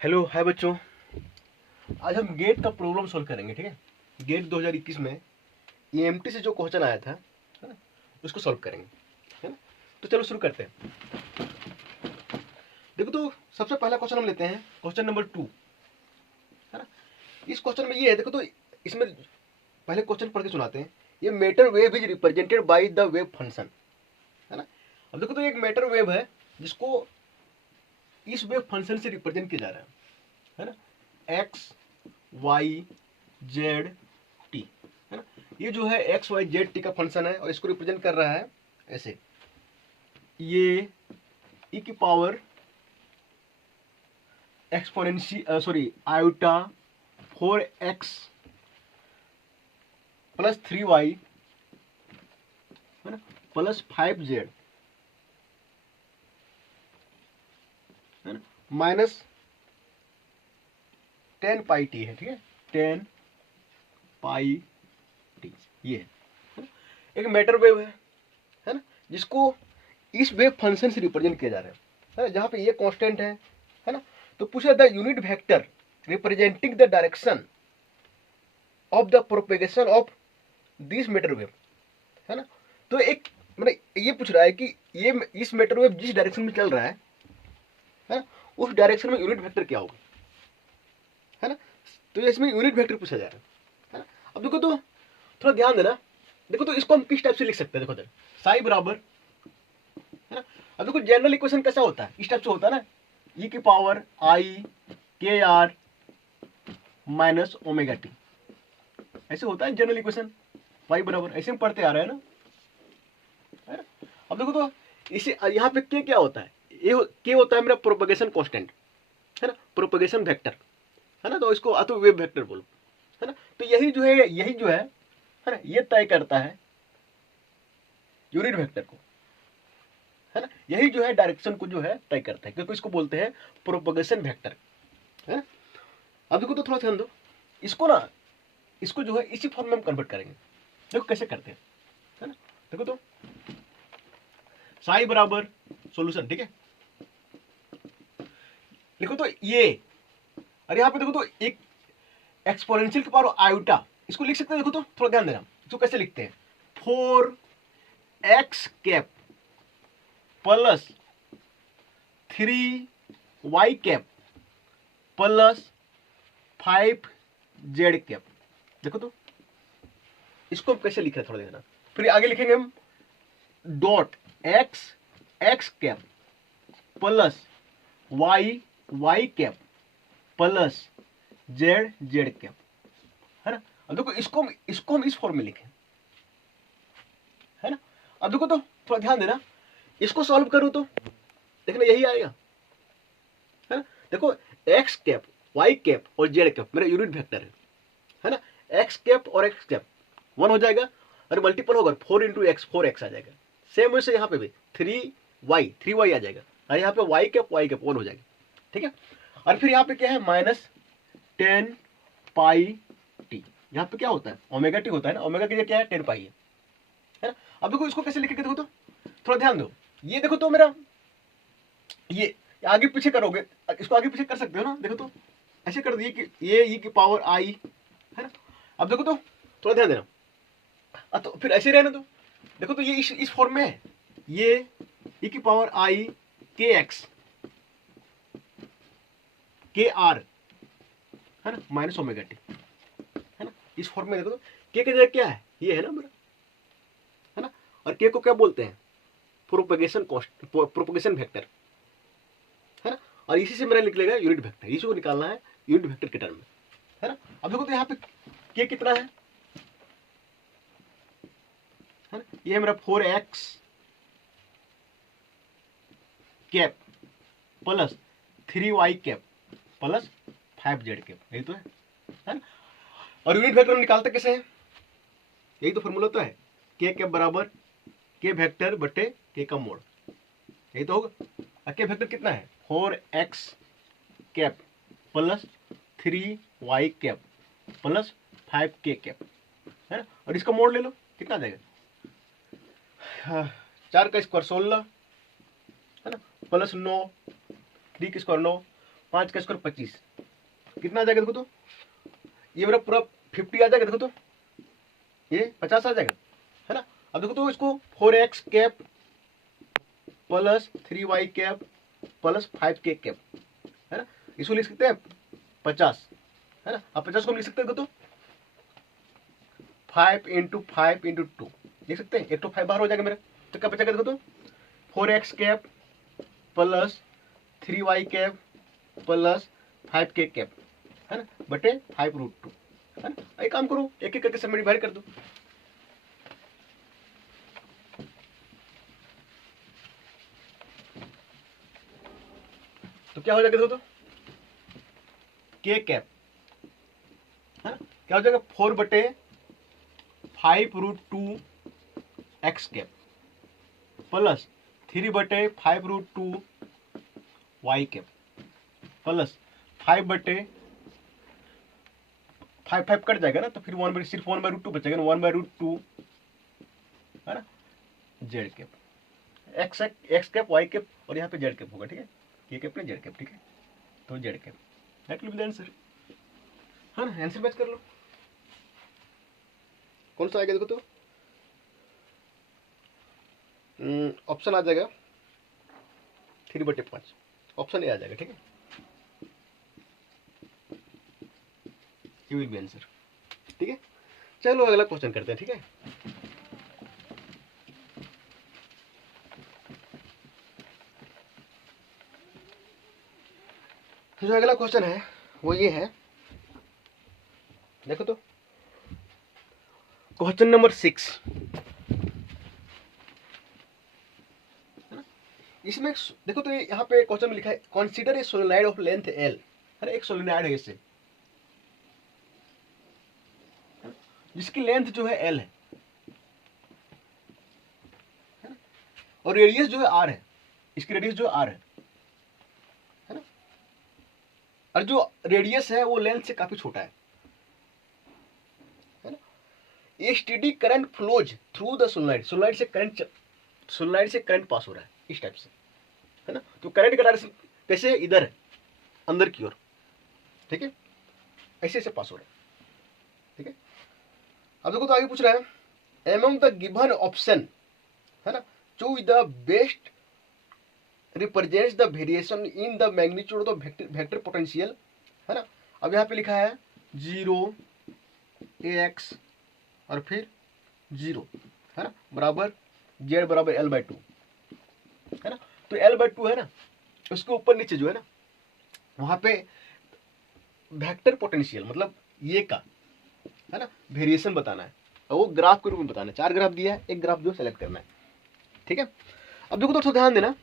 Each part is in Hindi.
हेलो हाय बच्चों। आज हम गेट का प्रॉब्लम सॉल्व करेंगे। ठीक है, गेट 2021 में ईएमटी से जो क्वेश्चन आया था, है ना, उसको सॉल्व करेंगे। है ना, तो चलो शुरू करते हैं। देखो तो सबसे पहला क्वेश्चन हम लेते हैं, क्वेश्चन नंबर 2। है ना, इस क्वेश्चन में ये है, देखो तो इसमें पहले क्वेश्चन पढ़ के सुनाते हैं। ये matter wave is represented by the wave function. है ना, अब देखो तो एक मैटर वेव है जिसको इस वेव फंक्शन से रिप्रेजेंट किया जा रहा है ना, एक्स वाई जेड टी। है ना, ये जो है एक्स वाई जेड टी का फंक्शन है और इसको रिप्रेजेंट कर रहा है ऐसे, ये ई की power exponential sorry iota 4x plus 3y, है ना, प्लस 5z, है ना, माइनस 10 पाई टी है। ठीक है, 10 पाई टी ये है ना? एक मैटर वेव है ना, जिसको इस वेव फंक्शन से रिप्रेजेंट किया जा रहा है ना, जहां पे ये कांस्टेंट है ना। तो पूछा the unit vector representing the direction of the propagation of this matter wave. है ना, तो एक मतलब ये पूछ रहा है कि ये इस मैटर वेव जिस डायरेक्शन में चल रहा है ना, उस डायरेक्शन में यूनिट वेक्टर क्या होगा। है ना, तो इसमें यूनिट वेक्टर पूछा जा रहा है ना। अब देखो तो थोड़ा ध्यान देना। देखो तो इसको हम किस टाइप से लिख सकते हैं। देखो तो साई बराबर, है ना, अब देखो जनरल इक्वेशन कैसा होता है, इस टाइप से होता है ना, ई की पावर आई के आर माइनस ओमेगा टी, ऐसे होता है जनरल इक्वेशन। वाई बराबर ऐसे हम पढ़ते आ रहे हैं ना, है ना। अब देखो तो इसे यहाँ पे के क्या होता है, ये के होता है मेरा प्रोपगेशन कांस्टेंट, है ना, प्रोपगेशन वेक्टर, है ना, तो इसको अथवा वेव वेक्टर बोलो। है ना, तो यही जो है ना, ये तय करता है यूनिट वेक्टर को। है ना, यही जो है डायरेक्शन को जो है तय करता है, क्योंकि इसको बोलते हैं प्रोपगेशन वेक्टर। है ना, अब देखो तो थोड़ा ध्यान दो, इसको ना, इसको जो है इसी फॉर्म में हम कन्वर्ट करेंगे। देखो कैसे करते हैं। है ना, देखो तो साई बराबर सॉल्यूशन। ठीक है, देखो तो ये, अरे यहाँ पे देखो तो एक एक्सपोनेंशियल के पावर आयोटा, इसको लिख सकते हैं। देखो तो थोड़ा ध्यान देना, इसको कैसे लिखते हैं, 4x cap plus 3y cap plus 5z cap. देखो तो इसको हम कैसे लिख रहे हैं, थोड़ा देखना। फिर आगे लिखेंगे हम dot x cap plus y cap plus z cap. है ना, अब देखो इसको हम इस फॉर्म में लिखें। है ना, अब देखो तो थोड़ा ध्यान देना, इसको सॉल्व करूं तो देखना यही आएगा। है ना, देखो एक्स कैप वाई कैप और जेड कैप मेरा यूनिट वेक्टर है ना, एक्स कैप और एक्स कैप 1 हो जाएगा, और मल्टीपल होगा 4 इंटू एक्स 4x आ जाएगा। सेम वैसे यहाँ पे भी 3y आ जाएगा, और यहाँ पे वाई कैप 1 हो जाएगा। ठीक है, और फिर यहाँ पे क्या है, माइनस 10 पाई टी। यहाँ पे क्या होता है, ओमेगा टी होता है ना, ओमेगा की जगह क्या है, 10 पाई है ना। अब देखो इसको कैसे लिखेंगे, देखो तो थोड़ा ध्यान दो, ये देखो तो मेरा ये आगे पीछे करोगे, इसको आगे पीछे कर सकते हो ना। देखो तो ऐसे कर दिए कि ये ई की पावर आई, है ना। अब देखो तो थोड़ा ध्यान देना, तो फिर ऐसे रहने दो। देखो तो ये इस फॉर्म में है, ये ई की पावर आई के एक्स के आर, है ना, माइनस ओमेगा टी, है ना, इस फॉर्म में। देखो तो के की जगह क्या है, ये है ना मेरा, है ना, और के को क्या बोलते हैं, प्रोपगेशन कॉस्ट प्रोपगेशन वेक्टर, है ना, और इसी से मेरा निकलेगा यूनिट वेक्टर, इसी को निकालना है यूनिट वेक्टर के टर्म में। है ना, अब देखो तो यहाँ पे के कितना है ना, ये है मेरा 4x cap plus 3y cap plus 5z cap, यही तो है ना। और यूनिट वेक्टर निकालते कैसे हैं, यही तो फॉर्मूला तो है, के कैप बराबर के वेक्टर बटे के का मोड़, यही तो होगा। और के वेक्टर कितना है, 4x cap plus 3y cap plus 5k cap, है ना, और इसका मोड़ ले लो, कितना आ जाएगा, 4 का स्क्वायर 16, है ना, प्लस 9, 3 का स्क्वायर 9, 5 का स्क्वायर 25, कितना आ जाएगा देखो तो, ये मेरा पूरा 50 आ जाएगा देखो तो, ये 50 आ जाएगा, है ना। अब देखो तो इसको 4x cap plus 3y cap plus 5k cap, है ना, इसको लिख सकते हैं 50, है ना। अब 50 को हम लिख सकते हैं तो 5 इंटू 5 इंटू 2 लिख सकते हैं, 1 तो 5 बाहर हो जाएगा मेरा, तो क्या बचेगा देखो तो 4x cap plus 3y cap plus 5k cap, है ना, बटे 5√2, है ना। एक काम करो, एक एक करके सब में डिवाइड कर दो, तो क्या हो जाएगा देखो तो k कैप, है ना, क्या हो जाएगा 4/5√2 x cap plus 3/5√2 y cap plus 5 cut जाएगा ना, तो फिर सिर्फ 1/√2 बचेगा ना, 1/√2, है ना, Z cap, X cap Y cap और यहाँ पे जेड कैप होगा, ठीक है, ये कैप नहीं जेड कैप, ठीक है, तो Z cap, that will be the answer, है ना। आंसर मैच कर लो, कौन सा आएगा देखो तो, ऑप्शन आ जाएगा 3/5, ऑप्शन ए आ जाएगा, ठीक है, ये विल बी आंसर, ठीक है। चलो अगला क्वेश्चन करते हैं, ठीक है। जो अगला क्वेश्चन है वो ये है, देखो तो क्वेश्चन नंबर 6, इसमें देखो तो यहाँ पे क्वेश्चन में लिखा है consider a solenoid of length L, है, एक सोलेनॉइड है इससे, जिसकी लेंथ जो है एल है ना, और रेडियस जो है आर है, इसकी रेडियस जो आर है ना, और जो रेडियस है वो लेंथ से काफी छोटा है ना। A steady current flows through the solenoid, solenoid से करंट पास हो रहा है इस टाइप से, है ना, तो करंट का डायरेक्शन कैसे, इधर है अंदर की ओर, ठीक है, ऐसे ऐसे पास हो रहा है, ठीक है। अब देखो तो आगे पूछ रहा है एमंग द गिवन ऑप्शन, है ना, choose the best represents the variation in the magnitude of vector potential, है ना। अब यहाँ पे लिखा है 0 ax और फिर 0, है ना, बराबर z बराबर l/2, है ना, तो l/2 है ना, उसके ऊपर नीचे जो है ना, वहां पे वेक्टर पोटेंशियल मतलब ये का, है ना, वेरिएशन बताना है, और वो ग्राफ के रूप में बताना है, 4 ग्राफ दिया है, एक ग्राफ जो सेलेक्ट करना है, ठीक है। अब देखो तो ध्यान देना,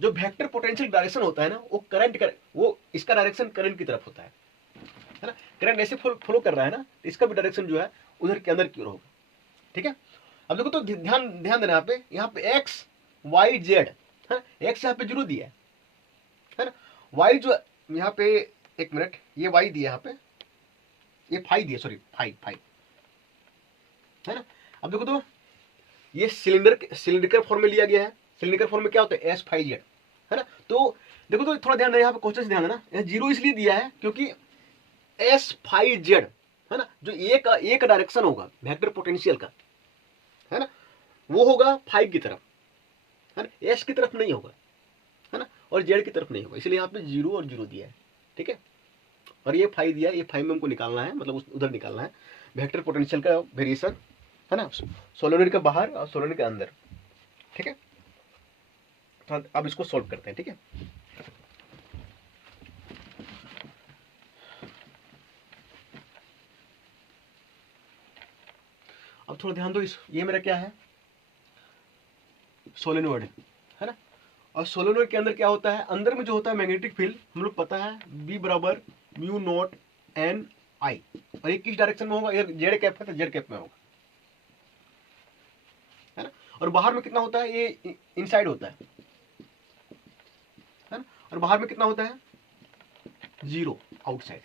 जो वेक्टर पोटेंशियल डायरेक्शन होता है ना, वो करंट का, वो इसका डायरेक्शन करंट की तरफ होता है ना, करंट ऐसे फ्लो कर रहा है ना, इसका भी डायरेक्शन जो है उधर के अंदर की ओर होगा, ठीक है। अब देखो तो ध्यान देना, यहाँ पे एक्स वाई जेड, है, एक्स यहाँ पे 0 दिया है ना, वाई जो यहाँ पे, एक मिनट, ये वाई दिया यहाँ पे, ये फाइव दिया, सॉरी फाइव, है ना। अब देखो तो ये सिलिंड्रिकल फॉर्म में लिया गया है, सिलिंड्रिकल फॉर्म में क्या होता है S5Z, है ना, तो देखो तो थोड़ा ध्यान देना, यहाँ पे क्वेश्चन से ध्यान देना, यहाँ 0 इसलिए दिया है क्योंकि S5Z, है ना, जो एक डायरेक्शन होगा वेक्टर पोटेंशियल का, है ना, वो होगा 5 की तरफ, है ना, S की तरफ नहीं होगा, है ना, और Z की तरफ नहीं होगा, इसलिए यहाँ पे 0 और 0 दिया है, ठीक है। और ये 5 दिया है, ये 5 में हमको निकालना है, मतलब उधर निकालना है वेक्टर पोटेंशियल का वेरिएशन, है ना, सोलेनॉइड के बाहर और सोलेनॉइड के अंदर, ठीक है। तो अब इसको सॉल्व करते हैं, ठीक है। अब थोड़ा ध्यान दो, ये मेरा क्या है, सोलेनॉइड, है ना, और सोलेनॉइड के अंदर क्या होता है, अंदर में जो होता है मैग्नेटिक फील्ड हम लोग पता है B बराबर μ0 n I, और ये किस डायरेक्शन में होगा, इधर जेड कैप है तो जेड कैप में होगा, है ना, और बाहर में कितना होता है, ये इनसाइड होता है ना, और बाहर में कितना होता है 0 आउटसाइड,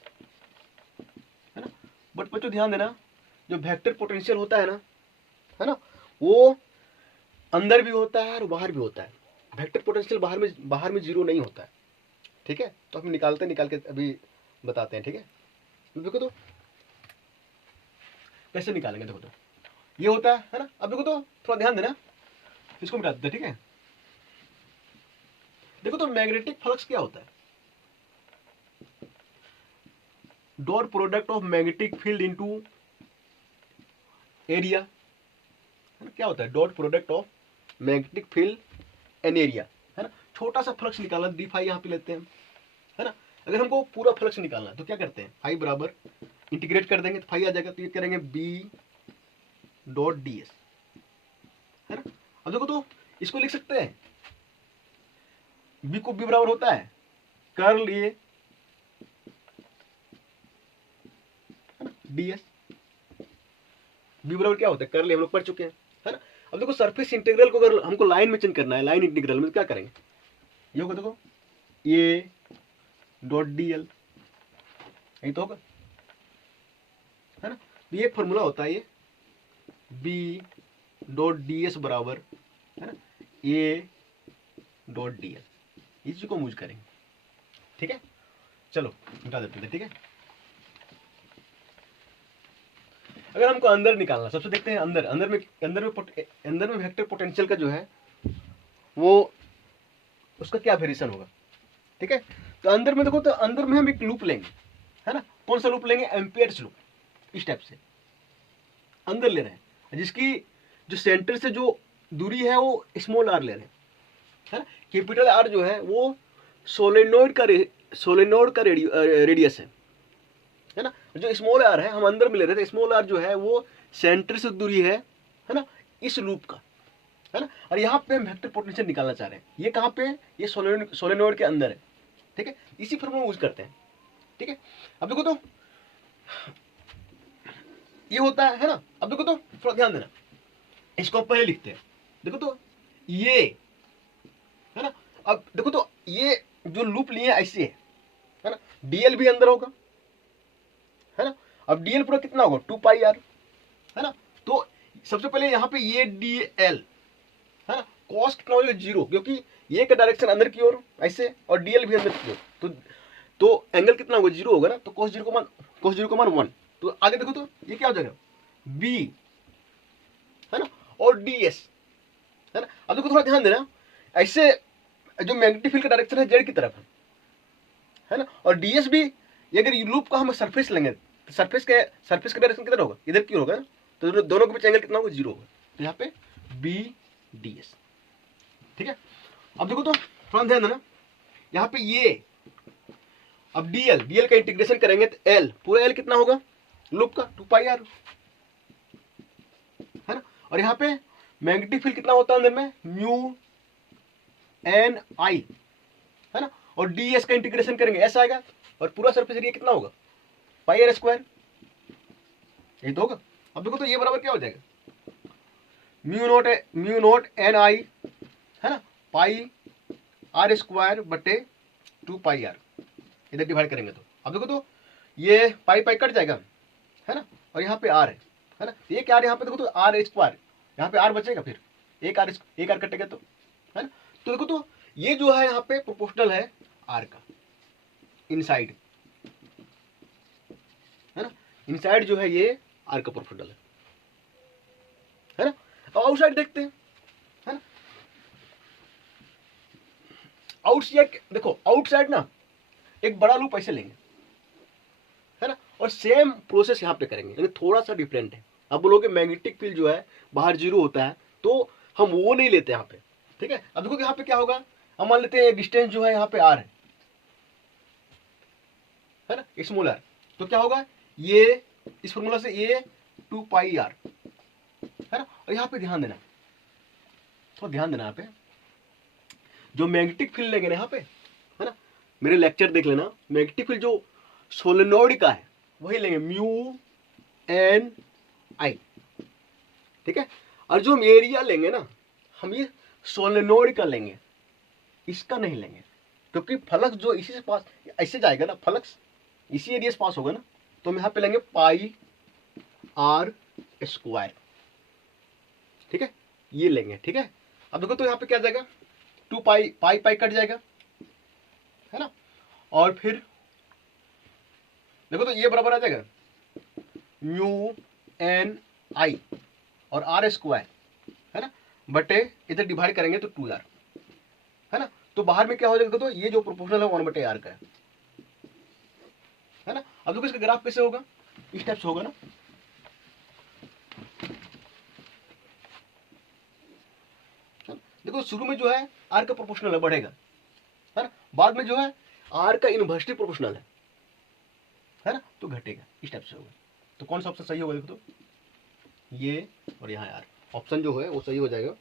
है ना। बट बच्चों ध्यान देना, जो वेक्टर पोटेंशियल होता है ना, वो अंदर भी होता है और बाहर भी होता है, वेक्टर पोटेंशियल बाहर में 0 नहीं होता है, ठीक है, तो हम निकाल के अभी बताते हैं। ठीक है, देखो तो कैसे निकालेंगे, देखो तो ये होता है ना। अब देखो तो थोड़ा ध्यान देना, इसको मिटा देते हैं। ठीक है, देखो तो मैग्नेटिक फ्लक्स क्या होता है, dot product of magnetic field into area, है ना। क्या होता है, dot product of magnetic field an area, है ना। छोटा सा फ्लक्स निकालना, डी फाई यहाँ पे लेते हैं, है ना। अगर हमको पूरा फ्लक्स निकालना है तो क्या करते हैं, फाई बराबर इंटीग्रेट कर देंगे तो फाई आ जाएगा, तो ये करेंगे बी डॉट डी एस, है ना। अब देखो तो इसको लिख सकते हैं, बी को बी बराबर होता है कर्ल ये डी एस, बी बराबर क्या होता है, कर्ल हम लोग पढ़ चुके हैं, है ना। अब देखो सरफेस इंटीग्रल को अगर हमको लाइन में चेंज करना है, लाइन इंटीग्रल में, तो क्या करेंगे, ये होगा देखो ये डॉट डी एल, यही तो होगा, है ना। तो ये फॉर्मूला होता है, ये बी डॉट डी एस बराबर, है ना, ए डॉट डी एल, इस चीज को यूज करेंगे। ठीक है, चलो मिटा देते हैं। ठीक है, अगर हमको अंदर निकालना, सबसे देखते हैं अंदर में वेक्टर पोटेंशियल का जो है वो उसका क्या वेरिएशन होगा। ठीक है, तो अंदर में देखो, तो अंदर में हम एक लूप लेंगे, है ना। कौन सा लूप लेंगे, एम्पियर्स लूप, इस टाइप से अंदर ले रहे हैं, जिसकी जो सेंटर से जो दूरी है वो स्मॉल आर ले रहे हैं, है ना। कैपिटल आर जो है वो सोलेनोइड का रेडियस है ना। जो स्मॉल आर है हम अंदर में ले रहे थे, स्मॉल आर जो है वो सेंटर से दूरी है ना, इस लूप का, है ना। और यहाँ पे हम वेक्टर पोटेंशियल निकालना चाह रहे हैं, ये कहाँ पे, ये सोलेनोइड के अंदर है। ठीक है, इसी फॉर्मूला यूज करते हैं। ठीक है, अब देखो तो ये होता है ना। अब देखो तो थोड़ा ध्यान देना, इसको पहले लिखते हैं, देखो तो ये, है ना। अब देखो तो ये जो लूप लिए ऐसे है ना, डीएल भी अंदर होगा, है ना। अब डीएल पूरा कितना होगा, 2 पाई आर, है ना। तो सबसे पहले यहाँ पे ये डीएल, है ना, कॉस कितना हो जाएगा 0, क्योंकि ये का डायरेक्शन अंदर की ओर ऐसे, और डीएल भी अंदर की ओर, तो एंगल कितना होगा, 0 होगा ना। तो cos 0 का मान 1। तो आगे देखो तो ये क्या हो जाएगा, बी, है ना, और डीएस, है ना। अब देखो थोड़ा ध्यान देना, ऐसे जो मैग्नेटिक फील्ड का डायरेक्शन है जेड की तरफ है ना, और डीएस भी, अगर लूप का हम सरफेस लेंगे तो सरफेस का डायरेक्शन किधर होगा, इधर की होगा ना। तो दोनों के बीच एंगल कितना होगा, 0 होगा। तो यहाँ पे बी डी एस। ठीक है, अब देखो तो थोड़ा ध्यान देना, यहाँ पे ये, अब डीएल का इंटीग्रेशन करेंगे तो एल, पूरा एल कितना होगा लूप का, 2 पाई आर, है ना। और यहाँ पे मैग्नेटिक फील्ड कितना होता है अंदर में, म्यू एन आई, है ना। और डीएस का इंटीग्रेशन करेंगे ऐसा आएगा, और पूरा सरफेस एरिया कितना होगा, पाई आर स्क्वायर, यही तो होगा। अब देखो तो ये बराबर क्या हो जाएगा, म्यू नोट एन आई, है ना, पाई आर स्क्वायर बटे 2 पाई आर, इधर डिवाइड करेंगे तो अब देखो तो ये पाई पाई कट जाएगा, है ना। और यहाँ पे आर है ना, ये क्या, यहाँ पे देखो तो आर स्क्वायर, यहाँ पे आर बचेगा, फिर एक आर कटेगा, तो है ना। तो देखो तो ये जो है यहाँ पे प्रोपोर्शनल है आर का, इनसाइड, है ना, इनसाइड जो है ये आर का प्रोपोर्शनल है ना। अब आउटसाइड देखते हैं, है ना। आउटसाइड देखो, आउटसाइड ना एक बड़ा लूप ऐसे लेंगे, है ना, और सेम प्रोसेस यहाँ पे करेंगे, यानी थोड़ा सा डिफरेंट है। अब बोलोगे मैग्नेटिक फील्ड जो है बाहर 0 होता है, तो हम वो नहीं लेते यहाँ पे। ठीक है, अब देखो यहाँ पे क्या होगा, हम मान लेते हैं डिस्टेंस जो है यहाँ पे आर है ना, स्मॉल आर, तो क्या होगा, ये इस फॉर्मूला से ये 2 पाई आर, है ना। और यहाँ पे ध्यान देना, थोड़ा ध्यान देना, यहाँ पे जो मैग्नेटिक फील्ड लेंगे ना यहाँ पे, है ना, मेरे लेक्चर देख लेना, मैग्नेटिक फील्ड जो सोलेनोइड का है वही लेंगे, म्यू एन आई। ठीक है, और जो हम एरिया लेंगे ना, हम ये सोलेनोइड का लेंगे, इसका नहीं लेंगे, क्योंकि फ्लक्स जो इसी से पास ऐसे जाएगा ना, फ्लक्स इसी एरिया से पास होगा ना, तो हम यहाँ पे लेंगे पाई आर स्क्वायर। ठीक है, ये लेंगे। ठीक है, अब देखो तो यहाँ पे क्या जाएगा, 2 पाई कट जाएगा, है ना। और फिर देखो तो ये बराबर आ जाएगा म्यू एन आई और आर स्क्वायर, है ना, बटे इधर डिवाइड करेंगे तो 2r, है ना। तो बाहर में क्या हो जाएगा, तो ये जो प्रोपोर्शनल है 1/r का है ना। अब देखो इसका ग्राफ कैसे होगा, इस टाइप से होगा ना। देखो शुरू में जो है r का प्रोपोर्शनल है, बढ़ेगा, है ना। बाद में जो है r का इनवर्सली प्रोपोर्शनल है ना, तो घटेगा, इस टाइप से होगा। तो कौन सा ऑप्शन सही होगा, देखो तो ये और यहाँ r ऑप्शन जो है वो सही हो जाएगा।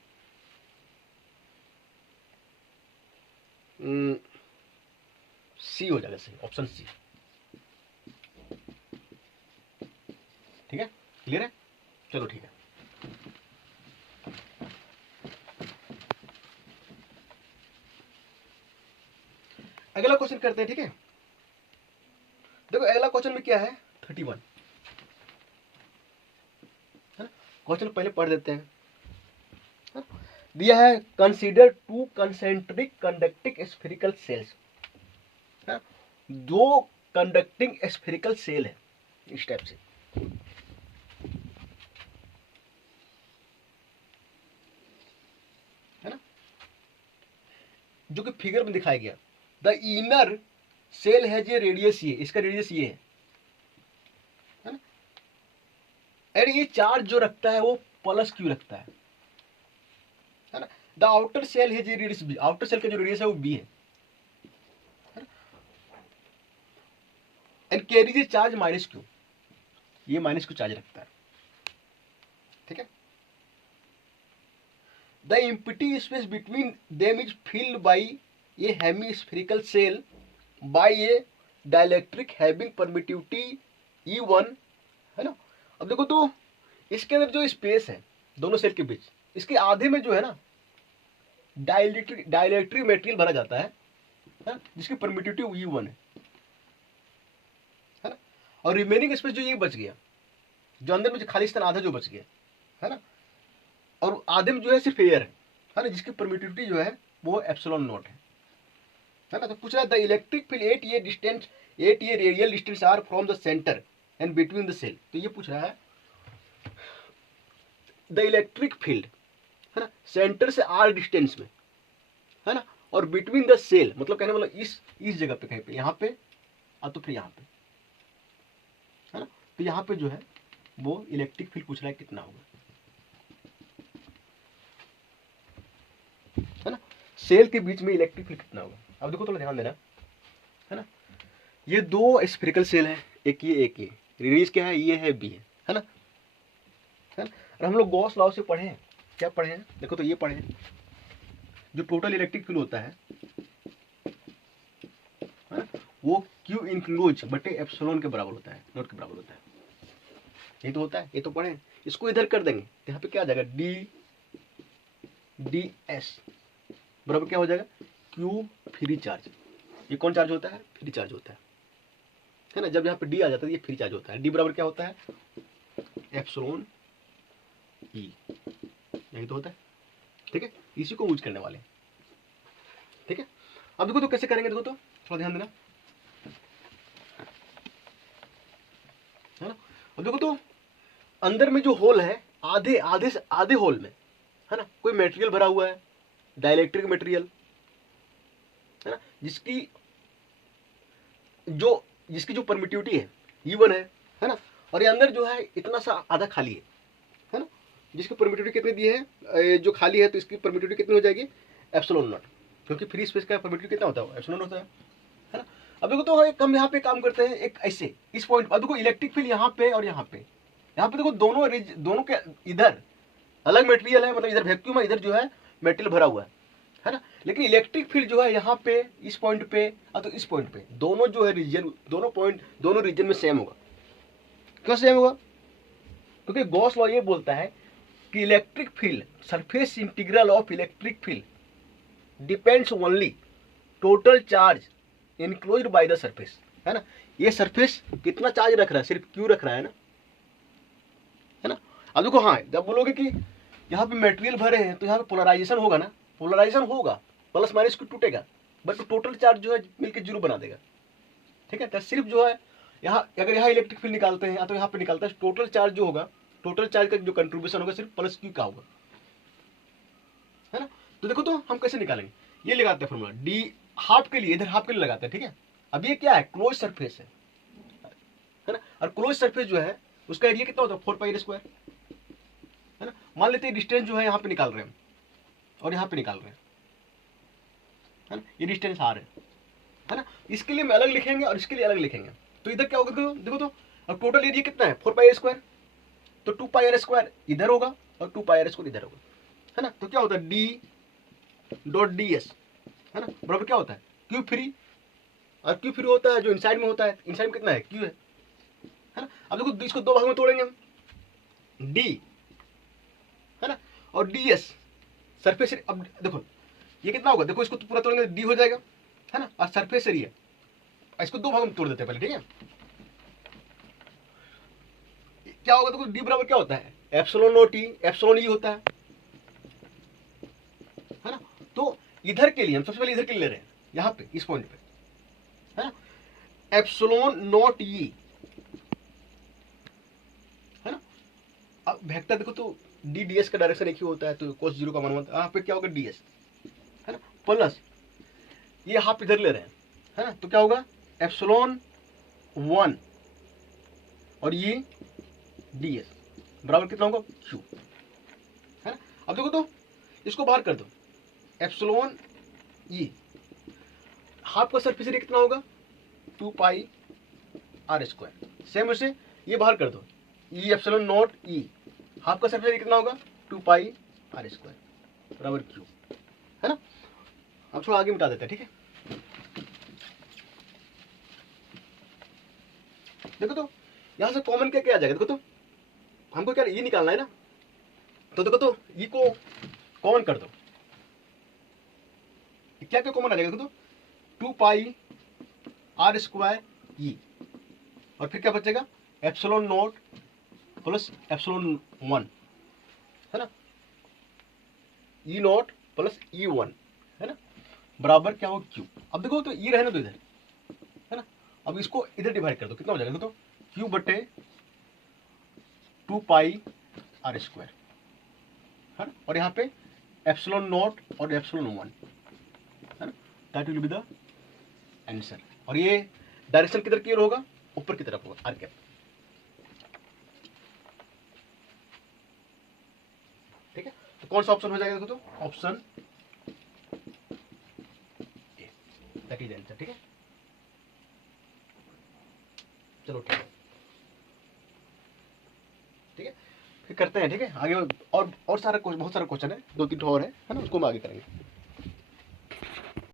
सी हो जाएगा सही, ऑप्शन सी। ठीक है, क्लियर है, चलो ठीक है। अगला क्वेश्चन करते हैं, ठीक है। देखो अगला क्वेश्चन में क्या है, 31 है ना। क्वेश्चन पहले पढ़ देते हैं। दिया है consider 2 concentric conducting spherical shells, दो कंडक्टिंग स्फेरिकल सेल है इस टाइप से, है ना, जो कि फिगर में दिखाया गया। द इनर सेल है ये रेडियस, ये इसका रेडियस ये है ना। और ये चार्ज जो रखता है वो प्लस क्यू रखता है ना। द आउटर सेल है ये रेडियस बी, आउटर सेल का जो रेडियस है वो बी है ना। एंड कैरी ये चार्ज माइनस क्यू, ये माइनस क्यू चार्ज रखता है, ठीक है। The empty space between them is filled by ये हेमीस्फेरिकल सेल बाय ए डाइलेक्ट्रिक हैविंग परमिटिविटी E1, है ना। अब देखो तो इसके अंदर जो स्पेस है दोनों सेल के बीच, इसके आधे में जो है ना डाइलेक्ट्रिक मटेरियल भरा जाता है ना, जिसकी परमिटिविटी E1 है ना। और रिमेनिंग स्पेस जो ये बच गया, जो अंदर में जो खाली स्थान आधा जो बच गया, है ना, और आधे में जो है सिर्फ एयर है ना, जिसकी परमिटिविटी जो है वो एप्सिलॉन नॉट है ना। तो पूछ रहा है the electric field 8A distance 8A radial distance R from the centre and between the shell. तो ये पूछ रहा है द इलेक्ट्रिक फील्ड, है ना, सेंटर से r डिस्टेंस में, है ना, और बिटवीन द सेल मतलब कहने वाला इस जगह पे कहीं पे, यहाँ पे और तो फिर यहाँ पे, है ना। तो यहाँ पे जो है वो इलेक्ट्रिक फील्ड पूछ रहा है कितना होगा, है ना, सेल के बीच में इलेक्ट्रिक फील्ड कितना होगा। अब देखो थोड़ा ध्यान देना, है ना। ये दो स्फेरिकल सेल है, एक ये एक ये, रेडियस क्या है, ये है बी है ना। और हम लोग गॉस लॉ से पढ़े हैं, क्या पढ़े हैं, देखो तो ये पढ़े हैं, जो टोटल इलेक्ट्रिक फील्ड होता है ना, वो Q इंक्लोज बटे एप्सिलॉन के बराबर होता है, नॉट के बराबर होता है। ये तो होता है, ये तो पढ़े हैं। इसको इधर कर देंगे तो यहाँ पे क्या आ जाएगा, ds बराबर क्या हो जाएगा, Q फ्री चार्ज। ये कौन चार्ज होता है, फ्री चार्ज होता है ना। जब यहाँ पे D आ जाता है ये फ्री चार्ज होता है। D बराबर क्या होता है, एप्सिलॉन E, यही तो होता है, ठीक है। इसी को यूज करने वाले, ठीक है। अब देखो तो कैसे करेंगे, देखो तो थोड़ा ध्यान देना, है ना। अब देखो तो अंदर में जो होल है, आधे आधे से आधे होल में, है ना, कोई मटेरियल भरा हुआ है, डाइलेक्ट्रिक मटेरियल, है ना, जिसकी जो परमिटिविटी है E1 है ना। और ये अंदर जो है इतना सा आधा खाली है ना, जिसकी परमिटिविटी कितनी दी है, जो खाली है तो इसकी परमिटिविटी कितनी हो जाएगी, एप्सिलॉन नॉट, क्योंकि फ्री स्पेस का परमिटिविटी कितना होता है, एप्सिलॉन होता है ना। अब देखो तो एक हम यहाँ पे काम करते हैं, एक ऐसे इस पॉइंट। अब देखो इलेक्ट्रिक फील्ड यहाँ पे और यहाँ पे देखो दोनों के इधर अलग मटेरियल है, मतलब इधर वैक्यूम है, इधर जो है मेटेरियल भरा हुआ है ना। लेकिन इलेक्ट्रिक फील्ड जो है यहाँ पे इस पॉइंट पे और तो इस पॉइंट पे, दोनों जो है रीजन, दोनों रीजन में सेम होगा। क्यों सेम होगा, क्योंकि गॉस लॉ ये बोलता है कि electric field, surface integral of electric field depends only total charge enclosed by the surface, है ना। ये सरफेस कितना चार्ज रख रहा है, सिर्फ क्यू रख रहा है ना। अब देखो हाँ, जब बोलोगे कि यहाँ पे मटेरियल भरे हैं तो यहाँ पे पोलराइजेशन होगा ना, पोलराइजेशन होगा, प्लस माइनस को टूटेगा, बट टोटल चार्ज जो है मिलकर जीरो बना देगा, ठीक है। तो सिर्फ जो है यहाँ, अगर यहाँ इलेक्ट्रिक फील्ड निकालते हैं या तो यहाँ पे निकालते हैं, टोटल चार्ज जो होगा, टोटल चार्ज का जो कंट्रीब्यूशन होगा सिर्फ प्लस क्यू का होगा, है ना। तो देखो तो हम कैसे निकालेंगे, ये लगाते हैं फॉर्मूला डी हाफ के लिए, इधर हाफ के लिए लगाते हैं, ठीक है। अब ये क्या है, क्लोज सरफेस है ना। और क्लोज सरफेस जो है उसका एरिया कितना होता है, 4πr², है ना। मान लेते हैं डिस्टेंस जो है यहाँ पे निकाल रहे हैं और यहाँ पे निकाल रहे हैं, है ना, ये डिस्टेंस आर है ना। इसके लिए हम अलग लिखेंगे और इसके लिए अलग लिखेंगे। तो इधर क्या होगा, देखो तो अब टोटल एरिया कितना है, 4πr², तो 2πr² इधर होगा और 2πr² इधर होगा, है ना। तो क्या होता है D.ds, है ना, बराबर क्या होता है क्यू फ्री, और क्यू फ्री होता है जो इनसाइड में होता है, इनसाइड में कितना है, क्यू है ना। अब देखो इसको दो भाग में तोड़ेंगे हम, डी, है ना, और ds सरफेस। अब देखो ये कितना होगा, देखो इसको तो पूरा तोड़ेंगे डी हो जाएगा, है ना, और सरफेस एरिया, इसको दो भाग में तोड़ देते हैं पहले, ठीक है। क्या होगा, देखो डी बराबर क्या होता है, एप्सिलॉन नॉट ई, एप्सिलॉन ई होता है ना। तो इधर के लिए हम सबसे पहले इधर के लिए ले रहे हैं, यहाँ पे इस पॉइंट पे, है ना, एप्सिलॉन नॉट ई, है ना। अब वेक्टर देखो तो डी ds का डायरेक्शन एक ही होता है, तो cos 0 का मान यहाँ पे क्या होगा ds, है ना, प्लस ये हाफ इधर ले रहे हैं, है ना। तो क्या होगा एप्सिलॉन 1 और ये ds बराबर कितना होगा q, है ना। अब देखो तो इसको बाहर कर दो, एप्सिलॉन e, हाफ का सरफेस एरिया कितना होगा 2πr², सेम वैसे ये बाहर कर दो, e epsilon not e, half का सरफेस एरिया कितना होगा 2πr² बराबर q, है ना। अब थोड़ा आगे मिटा देते हैं, ठीक है। देखो तो यहां से कॉमन क्या क्या आ जाएगा, देखो तो हमको क्या ये निकालना है ना, तो देखो तो ये को कॉमन कर दो, क्या क्या कॉमन आ जाएगा, देखो तो 2πr² e, और फिर क्या बचेगा एप्सिलॉन नॉट प्लस एप्सिलॉन 1, है ना, e नॉट प्लस e1, है ना, बराबर क्या होगा q। अब देखो तो ये रहे ना तो इधर, है ना। अब इसको इधर डिवाइड कर दो, कितना हो जाएगा, देखो तो q बटे 2πr², है ना, और यहाँ पे एप्सिलॉन नॉट और एप्सिलॉन 1, है ना, that will be the answer. और ये डायरेक्शन किधर की ओर होगा, ऊपर की तरफ होगा, आर कैप, ठीक है। तो कौन सा ऑप्शन हो जाएगा, देखो तो option A, that is answer, ठीक है। चलो ठीक है, ठीक है, फिर करते हैं, ठीक है आगे। और सारा बहुत सारा क्वेश्चन है, 2-3 और है ना, उसको हम आगे करेंगे।